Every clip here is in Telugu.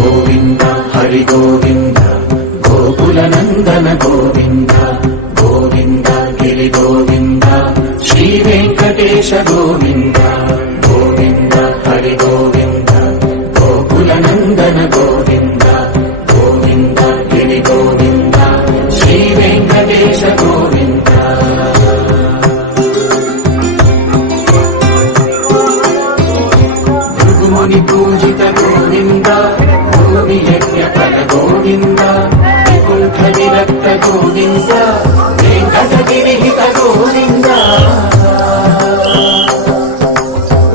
గోవింద హరి గోవింద గోకుల నందన గోవింద గోవింద గిరి గోవింద శ్రీ వెంకటేశ గోవింద గోవింద హరి గోవింద గోకుల నందన గోవింద గోవింద గిరి గోవింద శ్రీ వెంకటేశ గోవింద భృగుముని పూజిత గోవింద భూమి యజ్ఞ ఫల గోవింద వికుంఠ విరక్త గోవింద వెంకటగిరిహిత గోవింద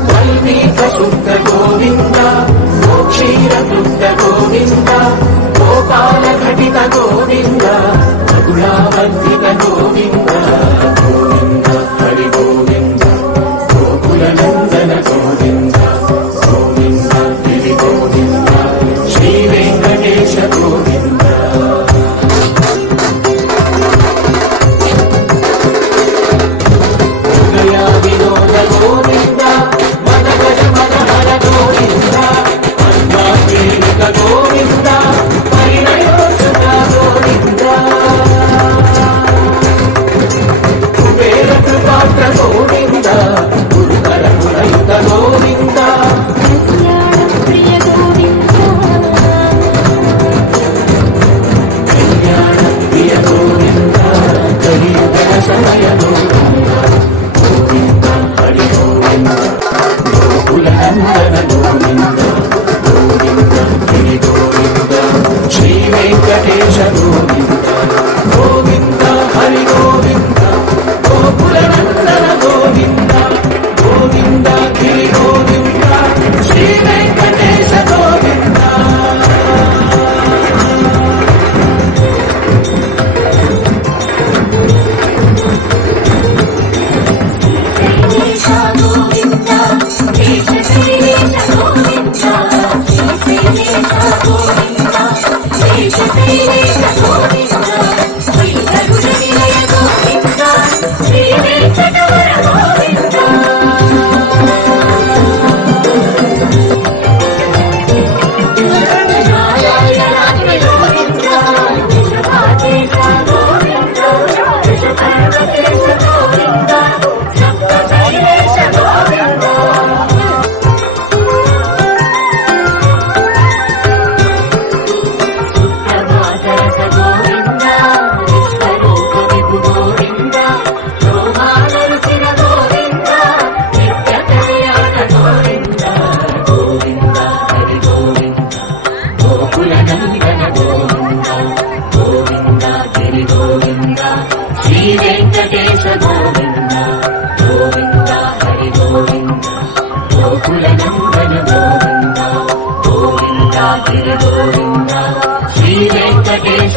వల్మీక శుద్ధ గోవింద క్షీర వృద్ధ గోవింద గోపాల ఘటిత గోవింద మధురావర్ధిత గోవింద గోవింద హరి గోవింద గోకుల నందన గోవింద గోవింద గిరి గోవింద శ్రీ వెంకటేశ గోవింద ఉదయ వినోద గోవింద మద గజ మద హర గోవింద పద్మాకేలిక గోవింద పరిణయోచుత గోవింద కుబేర కృపాత్ర గోవింద గురుకర గురయుత గోవింద కళ్యాణ ప్రియ గోవింద కలియుగ సమయ గోవింద గోవింద హరి గోవింద గోకుల నందన గోవింద గోవింద గిరి గోవింద శ్రీ వెంకటేశ గోవింద గోవింద హరి గోవింద గోకుల నందన గోవింద గోవింద గిరి గోవింద శ్రీ వెంకటేశ గోవింద శ్రీ వెంకటేశ